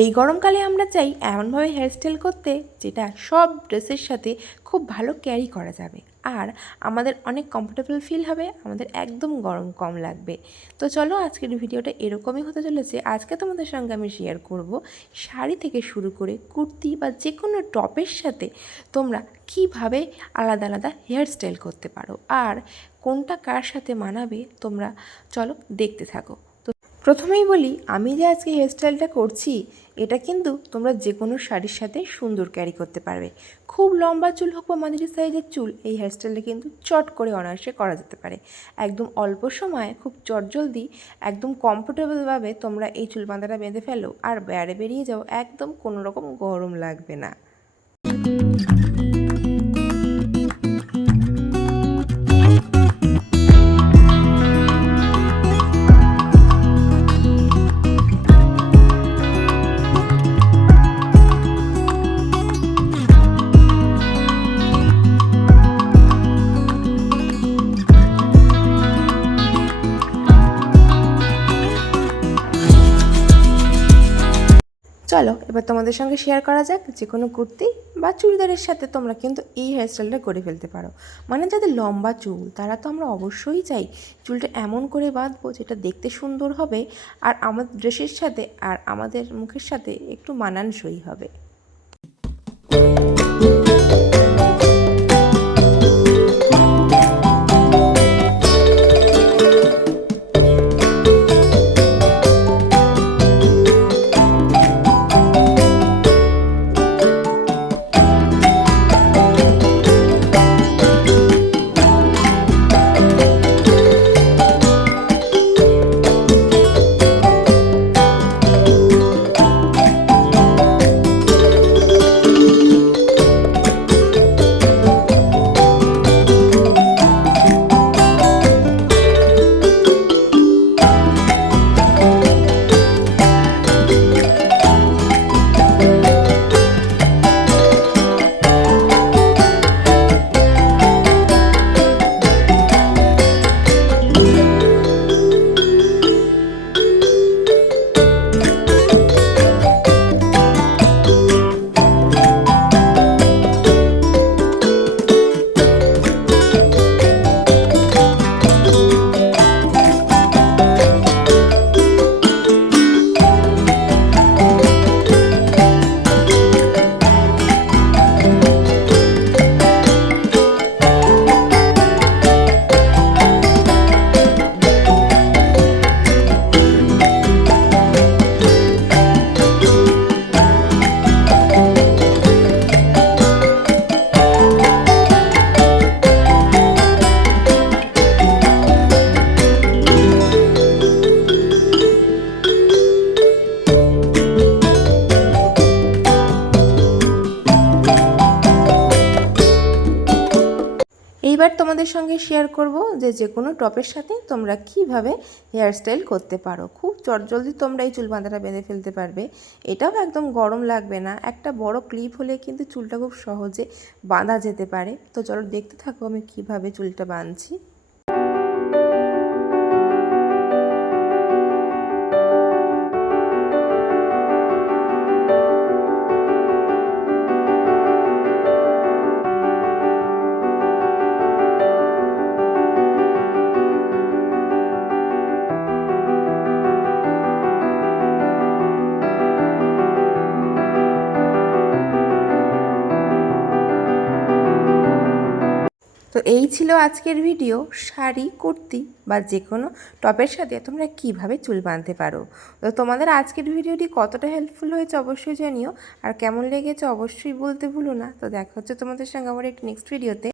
এই গরমকালে আমরা চাই এমনভাবে হেয়ারস্টাইল করতে যেটা সব ড্রেসের সাথে খুব ভালো ক্যারি করা যাবে। আর আমাদের অনেক কমফোর্টেবল ফিল হবে, আমাদের একদম গরম কম লাগবে। তো চলো আজকের ভিডিওটা এরকমই হতে চলেছে। আজকে তোমাদের সঙ্গে আমি শেয়ার করব শাড়ি থেকে শুরু করে কুর্তি বা যে কোনো টপের সাথে তোমরা কীভাবে আলাদা আলাদা হেয়ারস্টাইল করতে পারো। আর কোনটা কার সাথে মানাবে তোমরা চলো দেখতে থাকো। প্রথমেই বলি, আমি যে আজকে হেয়ারস্টাইলটা করছি, এটা কিন্তু তোমরা যে কোনো শাড়ির সাথে সুন্দর ক্যারি করতে পারবে। খুব লম্বা চুল হোক বা মাঝারি সাইজের চুল, এই হেয়ারস্টাইলটা কিন্তু চট করে অনায়াসে করা যেতে পারে। একদম অল্প সময়ে, খুব চটজলদি, একদম কমফোর্টেবলভাবে তোমরা এই চুল বাঁধাটা বেঁধে ফেলো, আর বেড়ে বেরিয়ে যাও, একদম কোনো রকম গরম লাগবে না। চলো, এবার তোমাদের সঙ্গে শেয়ার করা যাক যে কোনো কুর্তি বা চুড়িদারের সাথে তোমরা কিন্তু এই হেয়ারস্টাইলটা করে ফেলতে পারো। মানে যাদের লম্বা চুল, তারা তো আমরা অবশ্যই চাই চুলটা এমন করে বাঁধবো যেটা দেখতে সুন্দর হবে আর আমাদের ড্রেসের সাথে আর আমাদের মুখের সাথে একটু মানানসই হবে। এইবার তোমাদের সঙ্গে শেয়ার করব যে যে কোনো টপের সাথে তোমরা কীভাবে হেয়ারস্টাইল করতে পারো। খুব চটজলদি তোমরা এই চুল বাঁধাটা বেঁধে ফেলতে পারবে। এটাও একদম গরম লাগবে না। একটা বড় ক্লিপ হলে কিন্তু চুলটা খুব সহজে বাঁধা যেতে পারে। তো চলো দেখতে থাকো আমি কীভাবে চুলটা বাঁধছি। তো এই ছিল আজকের ভিডিও শাড়ি, কুর্তি বা যে কোনো টপের সাথে তোমরা কীভাবে চুল বাঁধতে পারো? তো তোমাদের আজকের ভিডিওটি কতটা হেল্পফুল হয়েছে অবশ্যই জানিও। আর কেমন লেগেছে অবশ্যই বলতে ভুলো না। তো দেখা হচ্ছে তোমাদের সঙ্গে আমার একটি নেক্সট ভিডিওতে